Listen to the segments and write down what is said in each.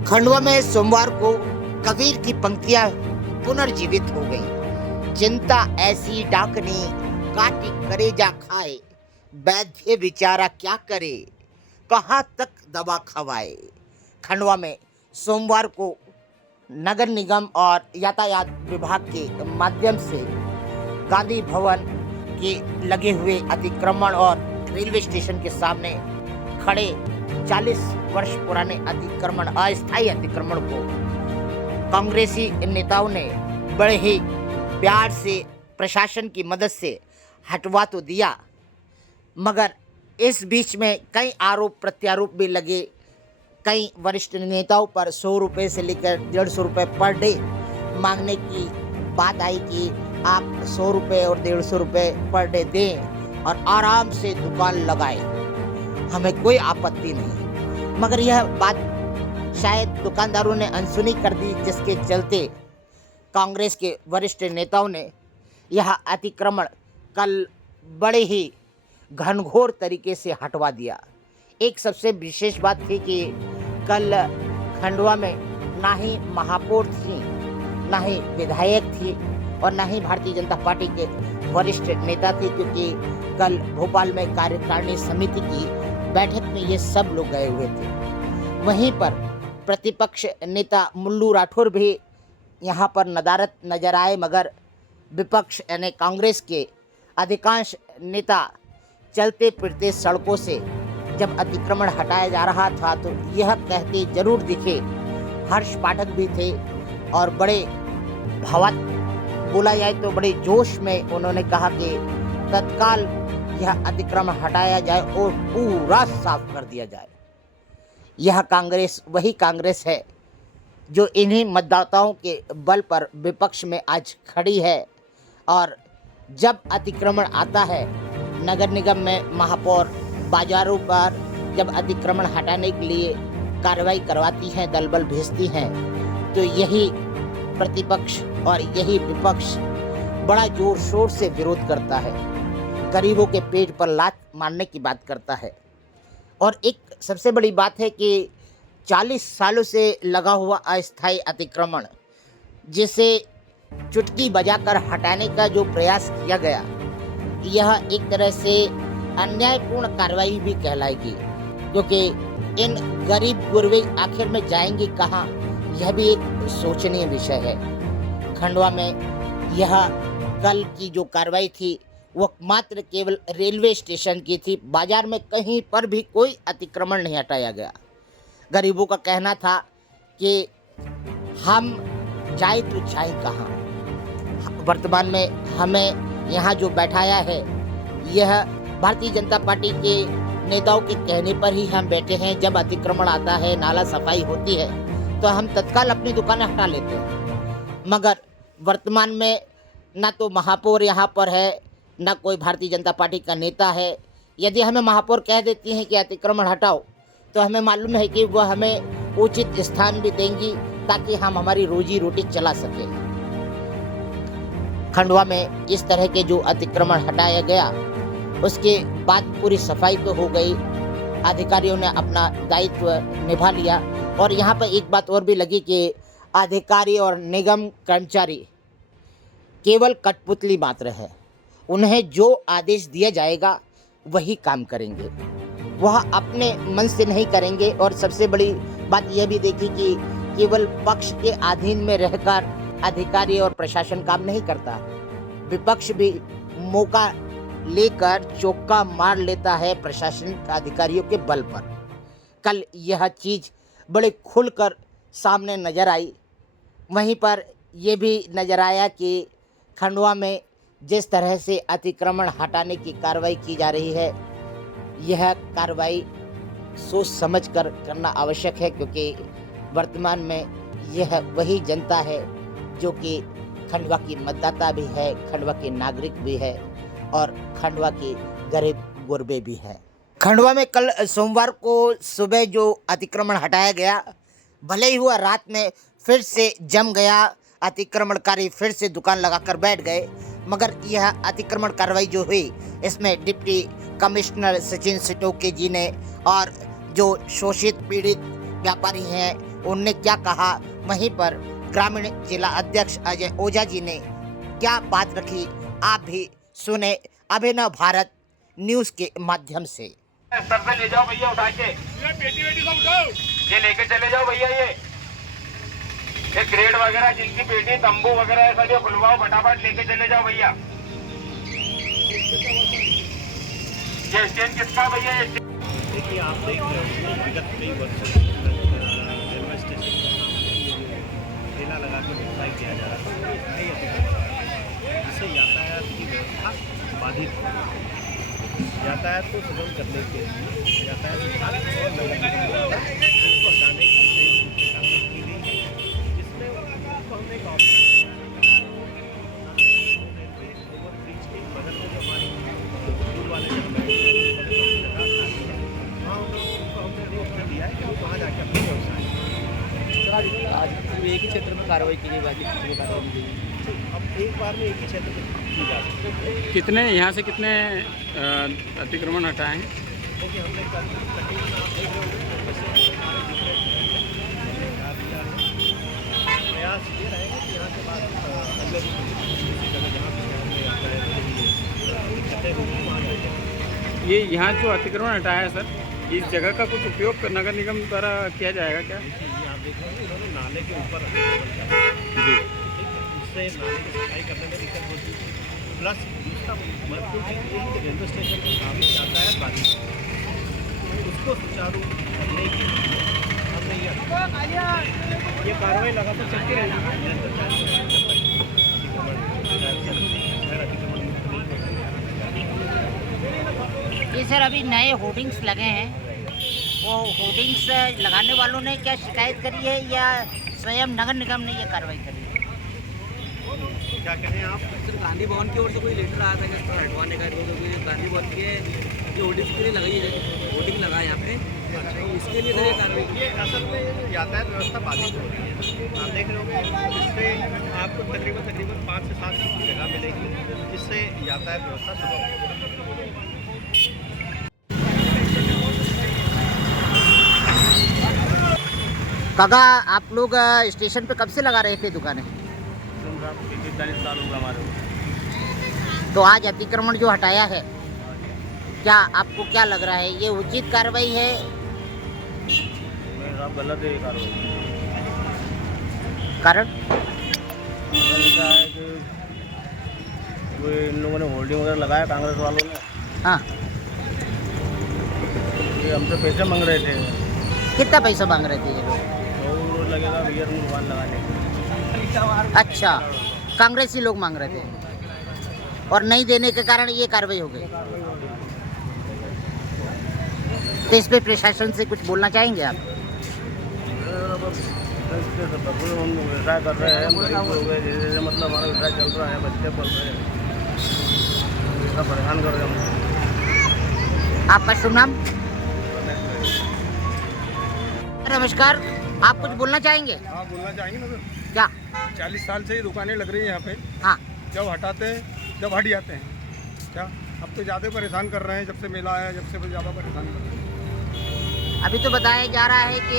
खंडवा में सोमवार को कबीर की पंक्तियां पुनर्जीवित हो गई। चिंता ऐसी डाकनी, काटी करेजा खाए, वैद्य बेचारा क्या करे, कहाँ तक दवा खवाए। खंडवा में सोमवार को नगर निगम और यातायात विभाग के माध्यम से गांधी भवन के लगे हुए अतिक्रमण और रेलवे स्टेशन के सामने खड़े 40 वर्ष पुराने अतिक्रमण, अस्थायी अतिक्रमण को कांग्रेसी नेताओं ने बड़े ही प्यार से प्रशासन की मदद से हटवा तो दिया, मगर इस बीच में कई आरोप प्रत्यारोप भी लगे। कई वरिष्ठ नेताओं पर 100 रुपये से लेकर 150 रुपये पर डे मांगने की बात आई कि आप 100 रुपये और 150 रुपये पर डे दें और आराम से दुकान लगाएं, हमें कोई आपत्ति नहीं। मगर यह बात शायद दुकानदारों ने अनसुनी कर दी, जिसके चलते कांग्रेस के वरिष्ठ नेताओं ने यह अतिक्रमण कल बड़े ही घनघोर तरीके से हटवा दिया। एक सबसे विशेष बात थी कि कल खंडवा में ना ही महापौर थी, ना ही विधायक थी और ना ही भारतीय जनता पार्टी के वरिष्ठ नेता थे, क्योंकि कल भोपाल में कार्यकारिणी समिति की बैठक में ये सब लोग गए हुए थे। वहीं पर प्रतिपक्ष नेता मुल्लू राठौर भी यहाँ पर नदारत नजर आए, मगर विपक्ष यानी कांग्रेस के अधिकांश नेता चलते फिरते सड़कों से जब अतिक्रमण हटाया जा रहा था तो यह कहते जरूर दिखे। हर्ष पाठक भी थे और बड़े भावात बोला जाए तो बड़े जोश में उन्होंने कहा कि तत्काल यह अतिक्रमण हटाया जाए और पूरा साफ कर दिया जाए। यह कांग्रेस वही कांग्रेस है जो इन्हीं मतदाताओं के बल पर विपक्ष में आज खड़ी है, और जब अतिक्रमण आता है नगर निगम में महापौर बाजारों पर जब अतिक्रमण हटाने के लिए कार्रवाई करवाती हैं, दल बल भेजती हैं, तो यही प्रतिपक्ष और यही विपक्ष बड़ा जोर शोर से विरोध करता है, गरीबों के पेट पर लात मारने की बात करता है। और एक सबसे बड़ी बात है कि 40 सालों से लगा हुआ अस्थायी अतिक्रमण, जिसे चुटकी बजाकर हटाने का जो प्रयास किया गया, यह एक तरह से अन्यायपूर्ण कार्रवाई भी कहलाएगी, क्योंकि इन गरीब गुरबे आखिर में जाएंगे कहाँ, यह भी एक सोचनीय विषय है। खंडवा में यह कल की जो कार्रवाई थी वो मात्र केवल रेलवे स्टेशन की थी। बाजार में कहीं पर भी कोई अतिक्रमण नहीं हटाया गया। गरीबों का कहना था कि हम जाए तो जाए कहाँ। वर्तमान में हमें यहाँ जो बैठाया है, यह भारतीय जनता पार्टी के नेताओं के कहने पर ही हम बैठे हैं। जब अतिक्रमण आता है, नाला सफाई होती है, तो हम तत्काल अपनी दुकानें हटा लेते हैं। मगर वर्तमान में ना तो महापौर यहाँ पर है, ना कोई भारतीय जनता पार्टी का नेता है। यदि हमें महापौर कह देती हैं कि अतिक्रमण हटाओ, तो हमें मालूम है कि वह हमें उचित स्थान भी देंगी ताकि हम हमारी रोजी रोटी चला सकें। खंडवा में इस तरह के जो अतिक्रमण हटाया गया, उसके बाद पूरी सफाई तो हो गई, अधिकारियों ने अपना दायित्व निभा लिया। और यहाँ पर एक बात और भी लगी कि अधिकारी और निगम कर्मचारी केवल कठपुतली मात्र है। उन्हें जो आदेश दिया जाएगा वही काम करेंगे, वह अपने मन से नहीं करेंगे। और सबसे बड़ी बात यह भी देखी कि केवल पक्ष के अधीन में रहकर अधिकारी और प्रशासन काम नहीं करता, विपक्ष भी मौका लेकर चौका मार लेता है प्रशासनिक अधिकारियों के बल पर। कल यह चीज़ बड़े खुलकर सामने नजर आई। वहीं पर यह भी नजर आया कि खंडवा में जिस तरह से अतिक्रमण हटाने की कार्रवाई की जा रही है, यह कार्रवाई सोच समझ कर करना आवश्यक है, क्योंकि वर्तमान में यह वही जनता है जो कि खंडवा की मतदाता भी है, खंडवा के नागरिक भी है और खंडवा के गरीब गुरबे भी है। खंडवा में कल सोमवार को सुबह जो अतिक्रमण हटाया गया, भले ही हुआ रात में फिर से जम गया, अतिक्रमणकारी फिर से दुकान लगाकर बैठ गए, मगर यह अतिक्रमण कार्रवाई जो हुई, इसमें डिप्टी कमिश्नर सचिन सिटोके जी ने और जो शोषित पीड़ित व्यापारी हैं उनने क्या कहा, वहीं पर ग्रामीण जिला अध्यक्ष अजय ओझा जी ने क्या बात रखी, आप भी सुने अभिनव भारत न्यूज के माध्यम से। सब पे ले जाओ भैया उठा के, ये पेटी वेटी सब उठाओ, ये लेके चले जाओ भैया। ये क्रेट वगैरह जिनकी पेटी तंबू वगैरह है सब ये खुलवाओ, फटाफट लेके चले जाओ भैया। ये स्टैंड किसका भैया? ये देखिए, आप देख रहे हो विगत कई वर्षों से रेलवे स्टेशन के सामने ठेला लगा के व्यवसाय किया जा रहा था, जिससे यातायात की व्यवस्था बाधित हो रही है। यातायात को सुगम करने के लिए यातायात विभाग और नगर निगम द्वारा इसको हटाने की संयुक्त रूप से कार्रवाई की गई है, जिसमें उसको हमने एक ऑप्शन रेलवे ओवर ब्रिज के बगल में जो हमारी दूर वाले जगह दिया है कि वो वहाँ जाके अपना व्यवसाय। आज एक ही क्षेत्र में कार्रवाई की गई, बाकी क्षेत्र में कार्रवाई की गई। अब एक बार में एक ही क्षेत्र में की जा सकती है। कितने यहाँ से कितने अतिक्रमण हटाए हैं? देखिए, हमने तकरीबन आप देख रहे हो जैसे हमारे हमने कहा दिया है, प्रयास ये रहेगा कि यहाँ के बाद अगले दूसरी जगह जहाँ भी हमने यातायात के लिए दिक्कतें होंगी वहाँ जाएंगे। ये यहाँ जो अतिक्रमण हटाया है सर, इस जगह का कुछ उपयोग नगर निगम द्वारा किया जाएगा क्या? देखिए, ये आप देख रहे हो इन्होंने नाले के ऊपर अतिक्रमण किया है। जी, ठीक है, उससे नाले की सफाई करने में दिक्कत होती है। प्लस दूसरा महत्वपूर्ण चीज़ ये है कि रेलवे स्टेशन के काफ़ी यातायात बाधित है, उसको सुचारू करने के लिए हमने ये कार्रवाई लगातार चलती रहेगी। जब तक अतिक्रमण खैर अतिक्रमण मुक्त नहीं होगा। ये सर अभी नए होर्डिंग्स लगे हैं, वो होर्डिंग्स लगाने वालों ने क्या शिकायत करी है या स्वयं नगर निगम ने ये कार्रवाई करी है? क्या कहें आप? सर गांधी भवन की ओर से कोई लेटर आया था कि इसको हटवाने का, क्योंकि गांधी भवन के जो होर्डिंग्स के लिए लगाई है, होर्डिंग लगा है यहाँ पे, तो इसके लिए सर ये कार्रवाई की। ये असल में यातायात व्यवस्था बाधित हो रही है। आप देख रहे होंगे इससे आपको तकरीबन 5 से 7 फीट की जगह मिलेगी, जिससे यातायात व्यवस्था सुगम होगी। काका, आप लोग स्टेशन पे कब से लगा रहे थे दुकानें? 45 साल होगा हमारे को। तो आज अतिक्रमण जो हटाया है, क्या आपको क्या लग रहा है, ये उचित कार्रवाई है? मेरे साहब गलत है ये कार्रवाई। कारण क्या है कि वो इन लोगों ने होल्डिंग वगैरह लगाया कांग्रेस वालों ने, हाँ, ये हमसे पैसे मांग रहे थे। कितना पैसा मांग रहे थे ये लोग? 100 लगेगा भैया दुकान लगाने के। अच्छा, कांग्रेसी लोग मांग रहे थे और नहीं देने के कारण ये कार्रवाई हो गई। तो इस पे प्रशासन से कुछ बोलना चाहेंगे आप? हम व्यवसाय कर रहे हैं, हम गरीब हो गए, जैसे मतलब हमारा व्यवसाय चल रहा है, बच्चे पढ़ रहे हैं, इतना परेशान कर रहे हैं हम। आपका शुभ नाम? नमस्कार, आप कुछ बोलना चाहेंगे? हाँ, बोलना चाहेंगे ना सर। क्या? 40 साल से ही दुकानें लग रही हैं यहाँ पे। हाँ, जब हटाते हैं जब हट जाते हैं। क्या अब तो ज़्यादा परेशान कर रहे हैं, जब से मेला आया जब से ज़्यादा परेशान कर रहे हैं। अभी तो बताया जा रहा है कि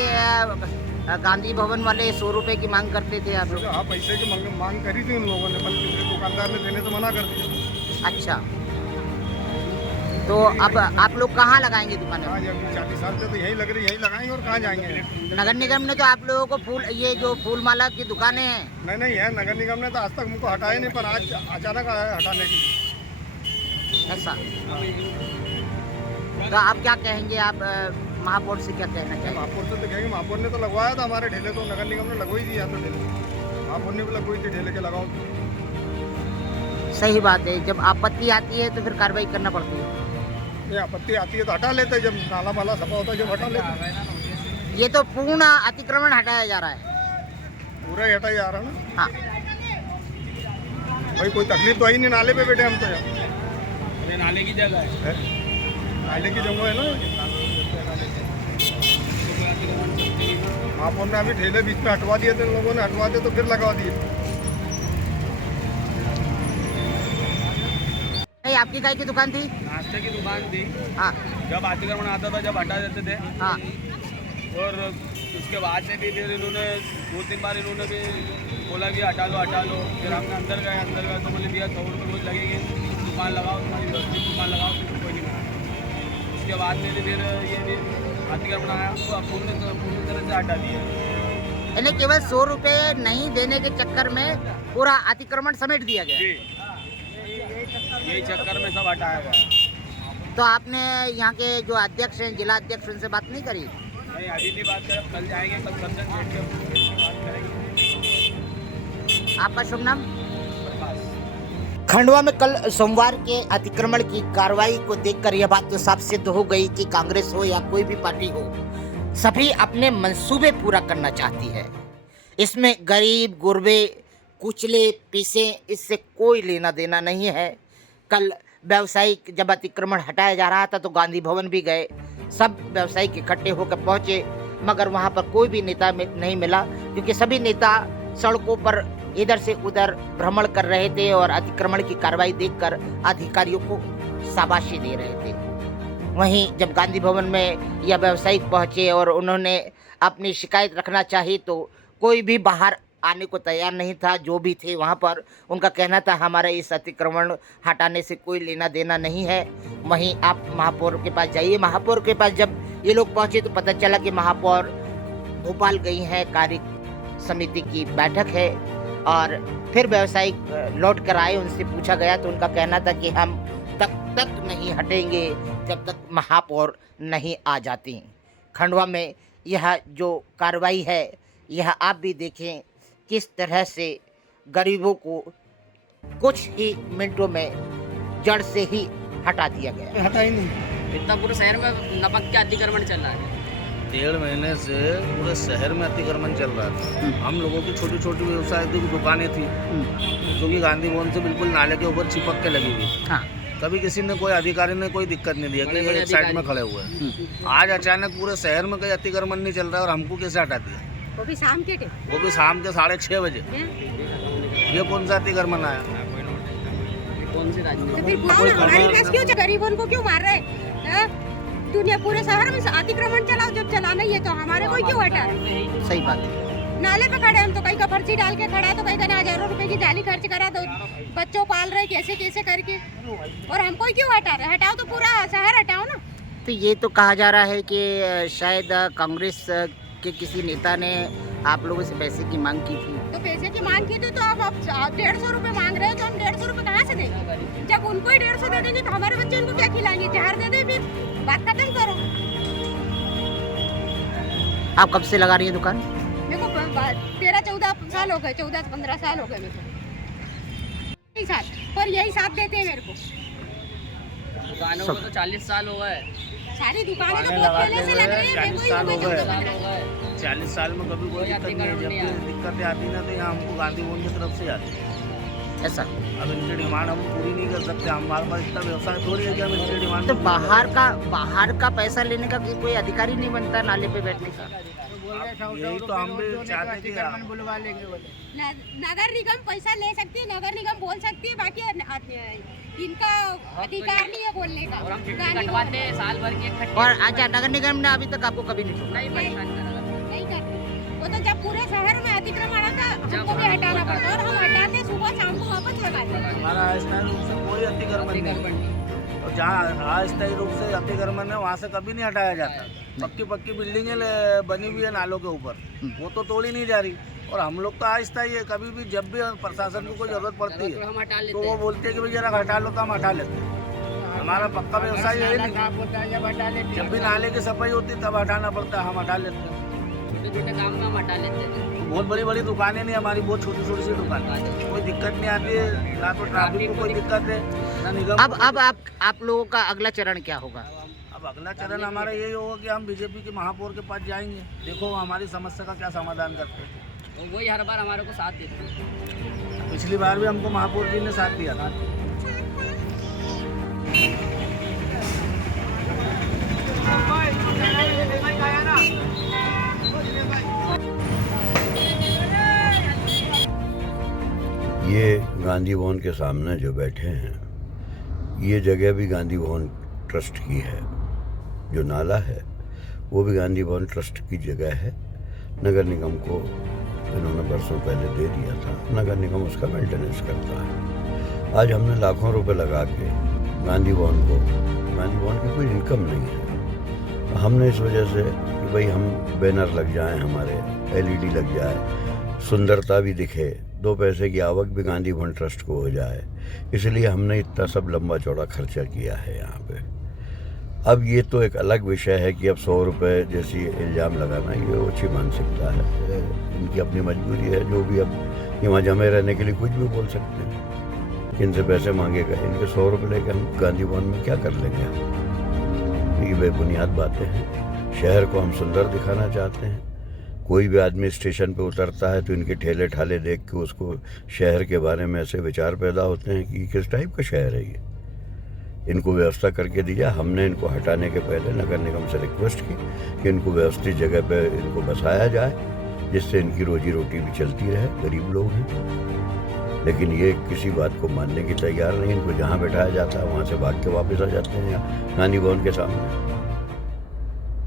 गांधी भवन वाले 100 रुपये की मांग करते थे आप लोग। हाँ, पैसे की मांग करी थी उन लोगों ने, पर दूसरे दुकानदार ने देने से मना कर दिया। अच्छा, तो अब आप लोग कहाँ लगाएंगे दुकानें? हाँ, जब 40 साल से तो यही लग रही, यही लगाएंगे और कहाँ जाएंगे। नगर निगम ने तो आप लोगों को फूल, ये जो फूल माला की दुकानें हैं, नहीं है, नगर निगम ने तो आज तक हमको हटाया नहीं, पर आज अचानक आया है हटाने के लिए। ऐसा तो आप क्या कहेंगे? आप महापौर से क्या कहना चाहिए? महापौर से तो कहेंगे, महापौर ने तो लगवाया था हमारे ठेले, तो नगर निगम ने लगवाई दिया था ठेले, महापौर ने भी लगवाई थी ठेले के लगाओ। सही बात है, जब आपत्ति आती है तो फिर कार्रवाई करना पड़ती है। ये आपत्ति आती है तो हटा लेते हैं, जब नाला वाला सफा होता है जब हटा लेते हैं। ये तो पूर्ण अतिक्रमण हटाया जा रहा है। पूरा ही हटा जा रहा है ना। हाँ, भाई कोई तकलीफ तो आई नहीं, नाले पे बैठे हम तो यहाँ। अरे नाले की जगह है, नाले की जगह है ना। महापौर ने अभी ठेले बीच में हटवा दिए थे, लोगों ने हटवा दिए तो फिर लगा दिए। नहीं, आपकी काय की दुकान थी? नाश्ते की दुकान थी। हाँ जब अतिक्रमण आता था जब हटा देते थे, हाँ, और उसके बाद में भी फिर इन्होंने 2-3 बार इन्होंने भी बोला कि हटा लो। फिर हमने अंदर गए तो बोले भैया 100 रुपये रोज लगेंगे, दुकान लगाओ, तुम्हारी व्यवस्थित दुकान लगाओ, फिर कोई नहीं मना। उसके बाद में भी फिर ये भी अतिक्रमण आया तो पूरी तरह से हटा दिया। यानी केवल 100 रुपए नहीं देने के चक्कर में पूरा अतिक्रमण समेट दिया गया। जी, यही चक्कर में सब हटाया गया। तो आपने यहाँ के जो अध्यक्ष हैं, जिला अध्यक्ष, उनसे बात नहीं करी? नहीं, अभी नहीं बात करें, कल जाएंगे, कल सब जन बैठ के बात करेंगे। आपका शुभ नाम? प्रकाश। खंडवा में कल सोमवार के अतिक्रमण की कार्रवाई को देखकर यह बात तो साफ सिद्ध हो गई कि कांग्रेस हो या कोई भी पार्टी हो, सभी अपने मंसूबे पूरा करना चाहती है। इसमें गरीब, गुरबे, कुचले, पीसे, इससे कोई लेना देना नहीं है। कल व्यावसायिक जब अतिक्रमण हटाया जा रहा था तो गांधी भवन भी गए, सब व्यावसायिक इकट्ठे होकर पहुंचे, मगर वहां पर कोई भी नेता नहीं मिला, क्योंकि सभी नेता सड़कों पर इधर से उधर भ्रमण कर रहे थे और अतिक्रमण की कार्रवाई देखकर अधिकारियों को शाबाशी दे रहे थे। वहीं जब गांधी भवन में यह व्यावसायिक पहुंचे और उन्होंने अपनी शिकायत रखना चाही तो कोई भी बाहर आने को तैयार नहीं था। जो भी थे वहां पर उनका कहना था हमारे इस अतिक्रमण हटाने से कोई लेना देना नहीं है। वहीं आप महापौर के पास जाइए। महापौर के पास जब ये लोग पहुंचे तो पता चला कि महापौर भोपाल गई हैं, कार्य समिति की बैठक है, और फिर व्यावसायिक लौट कर आए। उनसे पूछा गया तो उनका कहना था कि हम तब तक नहीं हटेंगे जब तक महापौर नहीं आ जाती। खंडवा में यह जो कार्रवाई है, यह आप भी देखें किस तरह से गरीबों को कुछ ही मिनटों में जड़ से ही हटा दिया गया। हटा ही नहीं। इतना पूरे शहर में नपक के अतिक्रमण चल रहा है। 1.5 महीने से पूरे शहर में अतिक्रमण चल रहा था। हम लोगों की छोटी छोटी व्यवसाय की दुकानें थी जो कि गांधी भवन से बिल्कुल नाले के ऊपर चिपक के लगी हुई। हाँ। कभी किसी ने, कोई अधिकारी ने कोई दिक्कत नहीं दिया कि ये एक साइड में खड़े हुए हैं। आज अचानक पूरे शहर में कोई अतिक्रमण नहीं चल रहा है और हमको कैसे हटा दिया? वो भी शाम के टाइम, वो भी शाम के 6:30 बजे। ये कौन सा अतिक्रमण आया? कौन सी तो राजनीति? फिर पूछो ना, हमारे पास क्यों गरीबों को क्यों मार रहे हैं? दुनिया पूरे शहर में अतिक्रमण चलाओ, जब चलाना ही है तो हमारे कोई क्यों हटा रहे? सही बात है। नाले पे खड़े हम तो कहीं का पर्ची डाल के खड़ा है, तो कहीं का हजारों रुपए की जाली खर्च करा दो, बच्चों पाल रहे कैसे कैसे करके, और हमको क्यों हटा रहे? हटाओ तो पूरा शहर हटाओ ना। तो ये तो कहा जा रहा है कि शायद कांग्रेस के किसी नेता ने आप लोगों से पैसे की मांग की थी। तो पैसे की मांग की थी तो अब 150 रुपए मांग रहे हो, तो हम 150 रुपए कहाँ से देंगे? जब उनको ही 150 दे देंगे तो हमारे बच्चे उनको क्या खिलाएंगे? जहर दे दे, फिर बात खत्म करो। आप कब से लगा रही है दुकान? मेरे को 13-14 साल हो गए, 14 से 15 साल हो गए मेरे को। यही साथ, पर यही साथ देते हैं मेरे को। दुकानों को तो 40 साल हो गए। सारी दुकानें तो बहुत पहले से लग रही है। 40 साल हो गए। 40 40 साल में कभी कोई दिक्कत नहीं है। जब भी दिक्कतें आती ना तो यहाँ हमको गांधी भवन की तरफ से आती है। ऐसा अब इनकी डिमांड हम पूरी नहीं कर सकते। हमारे पास इतना व्यवसाय थोड़ी है कि हम इनकी डिमांड तो बाहर का पैसा लेने का कोई अधिकारी नहीं बनता नाले पे बैठने का? यही तो हम भी चाहते थे। नगर निगम पैसा ले सकती है, नगर निगम बोल सकती है, बाकी इनका अधिकार नहीं है बोलने का। और हम चिट्ठी कटवाते हैं साल भर की इकट्ठी। और अच्छा, नगर निगम ने अभी तक आपको कभी नहीं छोड़ा? नहीं परेशान करा। नहीं करते। वो तो जब पूरे शहर में अतिक्रमण आता हमको भी हटाना पड़ता, और हम हटाते सुबह शाम को वापस लगाते। हमारा अस्थायी रूप से कोई अतिक्रमण नहीं है। और जहाँ अस्थायी रूप से अतिक्रमण है वहाँ से कभी नहीं हटाया जाता। पक्की बिल्डिंगें बनी हुई है नालों के ऊपर, वो तो तोड़ी नहीं जा रही। और हम लोग तो अस्थायी है, कभी भी जब भी प्रशासन को कोई जरूरत पड़ती है तो वो बोलते हैं कि भाई जरा हटा लो, तो हम हटा लेते हैं। हमारा पक्का व्यवसाय है नहीं। जब भी नाले की सफाई होती है तब हटाना पड़ता है, हम हटा लेते हैं। छोटे काम में हम हटा लेते हैं। बहुत बड़ी दुकानें नहीं, हमारी बहुत छोटी सी दुकान है। कोई दिक्कत नहीं आती है, ना तो ट्रैफिक को कोई दिक्कत है ना निगम। अब आप लोगों का अगला चरण क्या होगा? अब अगला चरण हमारा यही होगा कि हम बीजेपी के महापौर के पास जाएंगे, देखो हमारी समस्या का क्या समाधान करते हैं। तो वही हर बार हमारे को साथ देते हैं। पिछली बार भी हमको महापौर जी ने साथ दिया था। ये गांधी भवन के सामने जो बैठे हैं, ये जगह भी गांधी भवन ट्रस्ट की है। जो नाला है वो भी गांधी भवन ट्रस्ट की जगह है। नगर निगम को इन्होंने बरसों पहले दे दिया था। नगर निगम उसका मेंटेनेंस करता है। आज हमने लाखों रुपए लगा के गांधी भवन की कोई इनकम नहीं है। हमने इस वजह से कि भाई हम बैनर लग जाएं, हमारे LED लग जाए, सुंदरता भी दिखे, 2 पैसे की आवक भी गांधी भवन ट्रस्ट को हो जाए, इसलिए हमने इतना सब लंबा चौड़ा खर्चा किया है यहाँ पे। अब ये तो एक अलग विषय है कि अब 100 रुपये जैसी इल्ज़ाम लगाना ये ओछी मानसिकता है। इनकी अपनी मजबूरी है, जो भी अब यहाँ जमे रहने के लिए कुछ भी बोल सकते हैं। इनसे पैसे मांगेगा, इनके 100 रुपये लेकर हम गांधी भवन में क्या कर लेंगे हम? ये बेबुनियाद बातें हैं। शहर को हम सुंदर दिखाना चाहते हैं। कोई भी आदमी स्टेशन पे उतरता है तो इनके ठेले ठाले देख के उसको शहर के बारे में ऐसे विचार पैदा होते हैं कि किस टाइप का शहर है ये। इनको व्यवस्था करके दी जाए। हमने इनको हटाने के पहले नगर निगम से रिक्वेस्ट की कि इनको व्यवस्थित जगह पे इनको बसाया जाए, जिससे इनकी रोजी रोटी भी चलती रहे। गरीब लोग हैं, लेकिन ये किसी बात को मानने की तैयार नहीं। इनको जहाँ बैठाया जाता है वहाँ से भाग के वापस आ जाते हैं यहाँ गांधी भवन के सामने।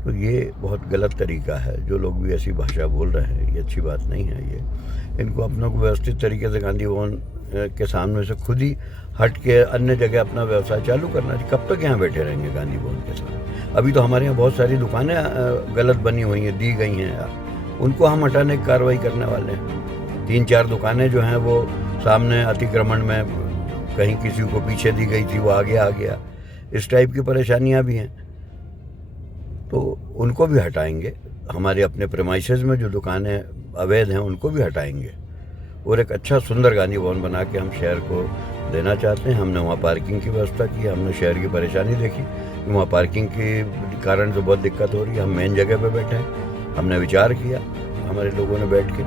तो ये बहुत गलत तरीका है। जो लोग भी ऐसी भाषा बोल रहे हैं, ये अच्छी बात नहीं है। ये इनको अपनों को व्यवस्थित तरीके से गांधी भवन के सामने से खुद ही हट के अन्य जगह अपना व्यवसाय चालू करना चाहिए। कब तक यहाँ बैठे रहेंगे गांधी भवन के सामने? अभी तो हमारे यहाँ बहुत सारी दुकानें गलत बनी हुई हैं, दी गई हैं, उनको हम हटाने की कार्रवाई करने वाले हैं। 3-4 दुकानें जो हैं वो सामने अतिक्रमण में कहीं किसी को पीछे दी गई थी, वो आगे आ गया। इस टाइप की परेशानियाँ भी हैं, तो उनको भी हटाएंगे। हमारे अपने प्रेमाइसेस में जो दुकानें अवैध हैं उनको भी हटाएंगे और एक अच्छा सुंदर गांधी भवन बना के हम शहर को देना चाहते हैं। हमने वहाँ पार्किंग की व्यवस्था की। हमने शहर की परेशानी देखी, वहाँ पार्किंग के कारण से बहुत दिक्कत हो रही है। हम मेन जगह पे बैठे हैं। हमने विचार किया हमारे लोगों ने बैठ के,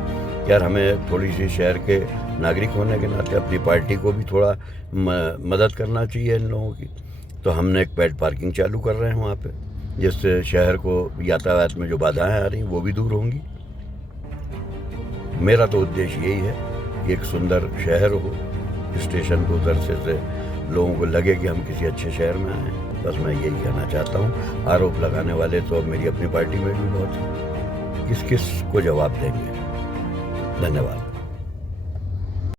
यार हमें थोड़ी सी शहर के नागरिक होने के नाते अपनी पार्टी को भी थोड़ा मदद करना चाहिए इन लोगों की। तो हमने एक पेड पार्किंग चालू कर रहे हैं वहाँ पे, जिससे शहर को यातायात में जो बाधाएं आ रही हैं वो भी दूर होंगी। मेरा तो उद्देश्य यही है कि एक सुंदर शहर हो, स्टेशन पर उतरने से लोगों को लगे कि हम किसी अच्छे शहर में आए हैं। बस मैं यही कहना चाहता हूँ। आरोप लगाने वाले तो अब मेरी अपनी पार्टी में भी बहुत हैं, किस किस को जवाब देंगे। धन्यवाद।